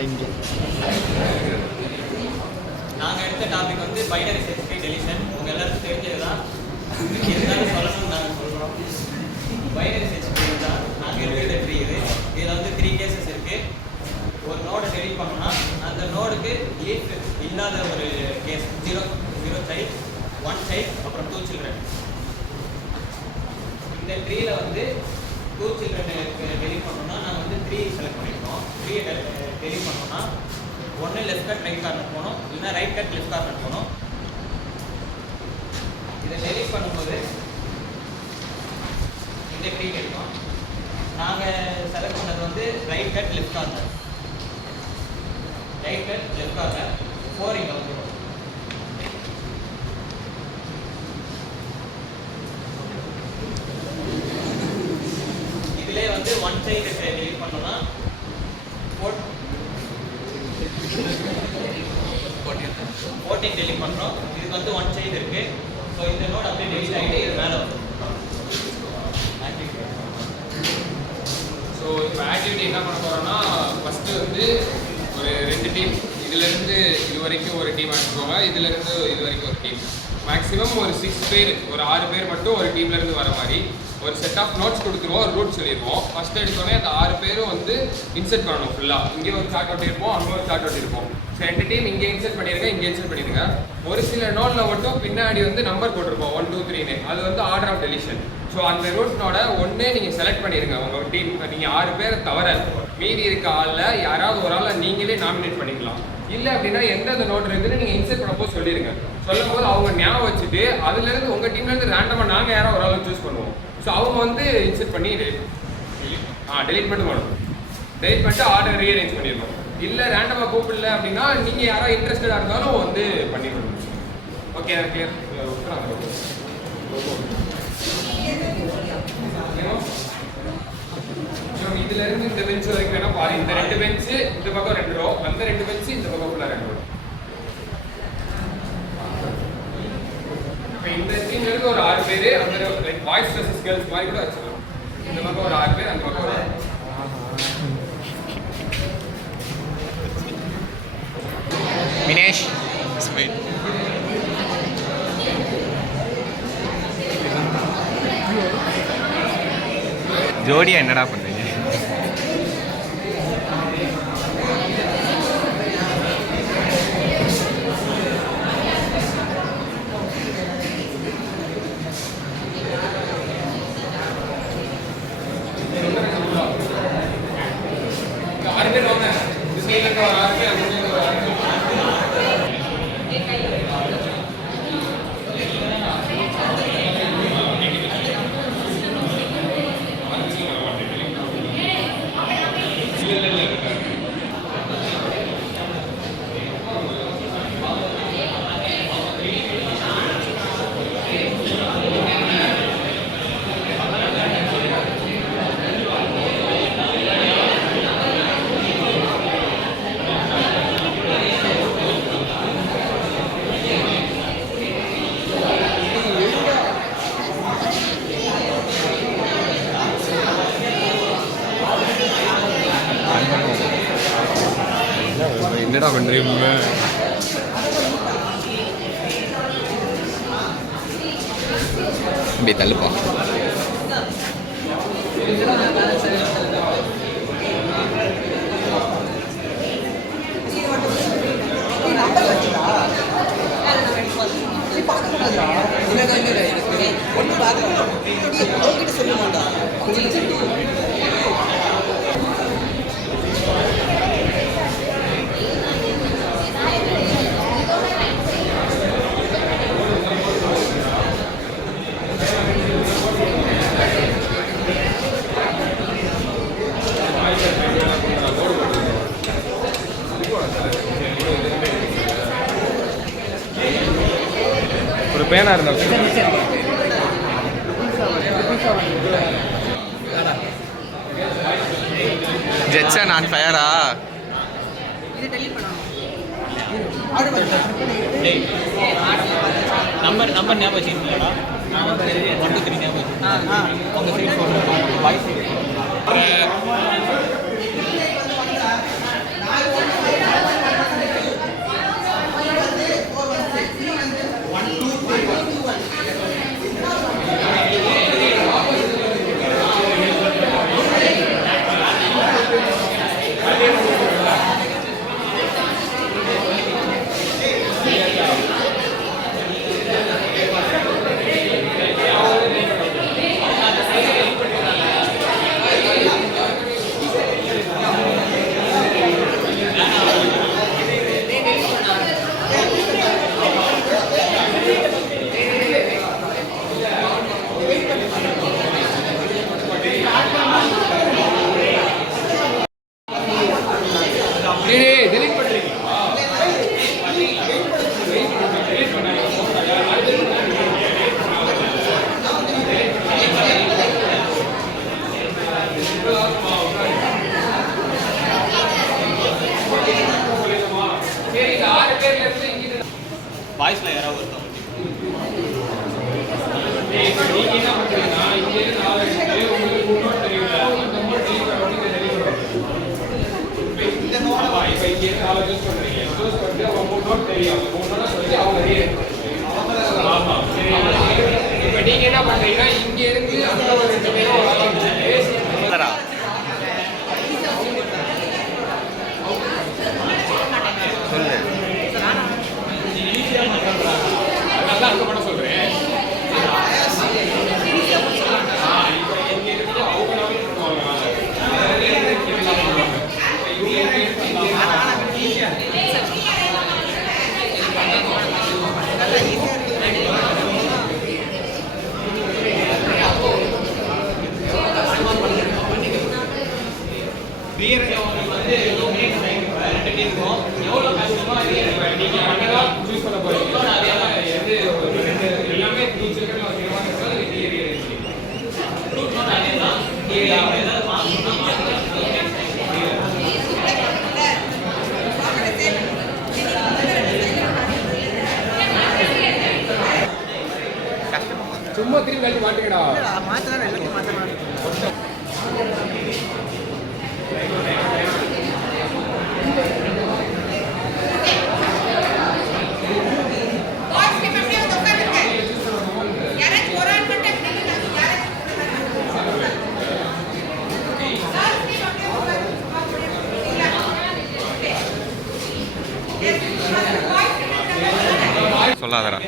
இங்கே நாங்கள் எடுத்த டாபிக் வந்து பைனரி செர்ச் டெலிஷன். உங்கள் எல்லாருக்கும் தெரிஞ்சது தான், இருந்தாலும் சொல்லணும்னு நாங்கள் சொல்கிறோம். பைனரி செர்ச் தான் நாங்கள் இருக்கிற ட்ரீ இது. இதில் வந்து 3 கேசஸ் இருக்குது. ஒரு நோடை டெலிட் பண்ணோம்னா அந்த நோடுக்கு லீஃப் இல்லாத ஒரு கேஸ் 0 சைல்ட், 1 சைல்ட், அப்புறம் 2 சில்ட்ரன். இந்த ட்ரீயில் வந்து 2 சில்ட்ரனுக்கு டெலிட் பண்ணோம்னா நாங்கள் வந்து 3 செலக்ட் பண்ணியிருக்கோம். 3 டெலிட் பண்ணோம்னா ஒன்று லெஃப்ட் கட் ரைட் கார்னர் போகணும், இல்லைன்னா ரைட் கட் லெஃப்ட் கார்னர் போகணும். இதை டெலிட் பண்ணும்போது இந்த ட்ரீ கிடைக்கும். நாங்கள் செலக்ட் பண்ணது வந்து right cut left corner. Right cut left corner 4 இங்கே வந்துடும். இதிலே வந்து 1 சைடு டெலிட் பண்ணோம்னா 14 டெலிட் பண்ணுறோம். இதுக்கு வந்து 1 சைடு இருக்குது. ஸோ இந்த நோட் அப்படியே டெலிட் ஆகிட்டு இது மேலே வரும். ஸோ இப்போ ஆக்டிவிட்டி என்ன பண்ண போகிறோன்னா, ஃபஸ்ட்டு வந்து ஒரு 2 டீம், இதுலேருந்து இது வரைக்கும் ஒரு டீம் எடுத்துக்கோங்க, இதுலேருந்து இது வரைக்கும் ஒரு டீம். மேக்ஸிமம் ஒரு 6 பேர், ஒரு 6 பேர் மட்டும் ஒரு டீம்லேருந்து வர மாதிரி ஒரு செட் ஆஃப் நோட்ஸ் கொடுத்துருவோம், ஒரு ரூட் சொல்லிடுவோம். ஃபஸ்ட்டு எடுத்தோடனே அந்த 6 பேரும் வந்து இன்செர்ட் பண்ணணும் ஃபுல்லாக. இங்கே ஒரு சார்ட் அவுட் இருப்போம், அங்கே ஒரு சார்ட் அவுட் இருப்போம். ஸோ 2 டீம் இங்கே இன்செர்ட் பண்ணிடுங்க, இங்கே இன்செர்ட் பண்ணிடுங்க. ஒரு சில நோட்டில் மட்டும் பின்னாடி வந்து நம்பர் போட்டிருப்போம் 1 2 3ன்னு. அது வந்து ஆர்டர் ஆஃப் டெலிஷன். ஸோ அந்த ரூட்னோட ஒன்றே நீங்கள் செலக்ட் பண்ணிடுங்க. உங்கள் டீம் நீங்கள் 6 பேரை தவிர மீதி இருக்க ஆளில் யாராவது ஒரு ஆளை நீங்களே நாமினேட் பண்ணிக்கலாம். இல்லை அப்படின்னா எந்தெந்த நோட் இருக்குதுன்னு நீங்கள் இன்செர்ட் பண்ணும்போது சொல்லிடுங்க. சொல்லும் போது அவங்க ஞாபகம் வச்சுட்டு அதுலேருந்து உங்கள் டீம்லேருந்து ரேண்டமாக நாங்கள் யாரோ ஒரு ஆளை சூஸ் பண்ணுவோம். ஸோ அவங்க வந்து இன்செர்ட் பண்ணி டெலிட் மட்டும் பண்ணணும். டெலிட் பண்ணிட்டு ஆர்டர் ரீஅரேஞ்ச் பண்ணிடணும். இல்லை ரேண்டமாக கூப்பிடல அப்படின்னா நீங்கள் யாராவது இன்ட்ரெஸ்டடாக இருந்தாலும் வந்து பண்ணிக்கணும். Okay okay. இதுல இருந்து இந்த பெஞ்ச் வரைக்கும் வேணா பாரு. இந்த 2 பெஞ்ச் இந்த பக்கம் 2 ரோ, அந்த 2 பெஞ்ச் இந்த பக்கம் ஃபுல்லா 2 ரோ. இப்போ இந்த டீம்ல இருந்து ஒரு 6 பேர் அந்த லைக் வாய்ஸ் வெர்சஸ் கேர்ள்ஸ் மாதிரி கூட வச்சுக்கலாம். இந்த பக்கம் ஒரு 6 பேர், அந்த பக்கம் ஒரு 6. வினேஷ் ஸ்மைல் ஜோடியா என்னடா பண்றீங்க? என்னடா பண்றீங்க? இப்படி தள்ளுப்பா. ஒரு பேனா இருந்தா ஜெட்ஸா நான் ஃபயரா நம்பர் ஞாபகம் வச்சுக்கீங்களா? 1 2 3 ஞாபகம் உங்கள் சைட் வாய்ஸ் பாய்ஸில் யாராவது ஒருத்தவங்க இப்போ நீங்கள் என்ன பண்ணுறீங்கன்னா இங்கேருந்து 4 அடிச்சுட்டு உங்களுக்கு முன்னோட் தெரியுங்களா அந்த நோட் டெலிவரி பண்ணி டெலிவரி ஆமாம் இப்போ இங்கேருந்து 4 சூஸ் பண்ணுறீங்க சூஸ் பண்ணிட்டு அவங்க 3 நோட் தெரியும் அவங்க 3 நோட் சொல்லி அவங்க ரீட் ஆமாம் இப்போ நீங்கள் என்ன பண்ணுறீங்கன்னா இங்கேருந்து அந்த ஒரு 2 பேரும் சொல்லு. நல்லா அங்கே பண்ண சொல்கிறேன் எவ்வளோ கஷ்டமாக நீங்கள் பண்ணதான் சூஸ் பண்ண போகிறீங்க எது எல்லாமே 2 செகண்ட் சும்மா திரும்பி கழிச்சு மாட்டீங்கடா மாற்றலாம் எல்லாத்தையும் மாற்றலாம். சொல்லாதடா.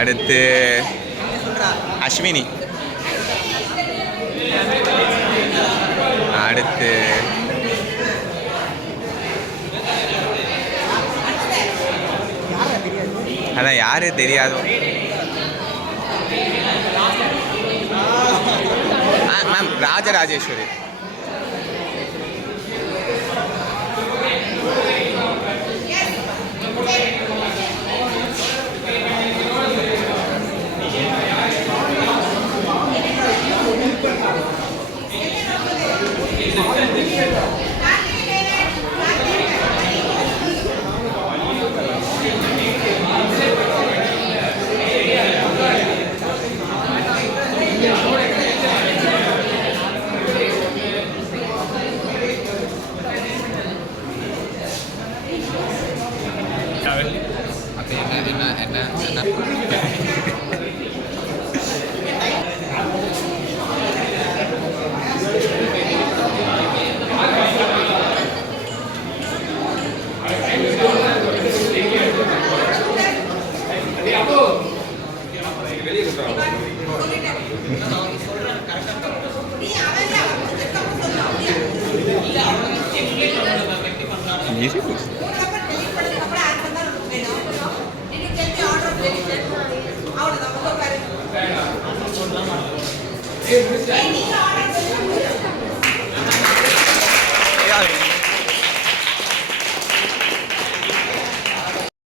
அடுத்து அஸ்வினி. அடுத்து அதான் யாரு தெரியாதோ. மேம் ராஜராஜேஸ்வரி. என்ன Hey,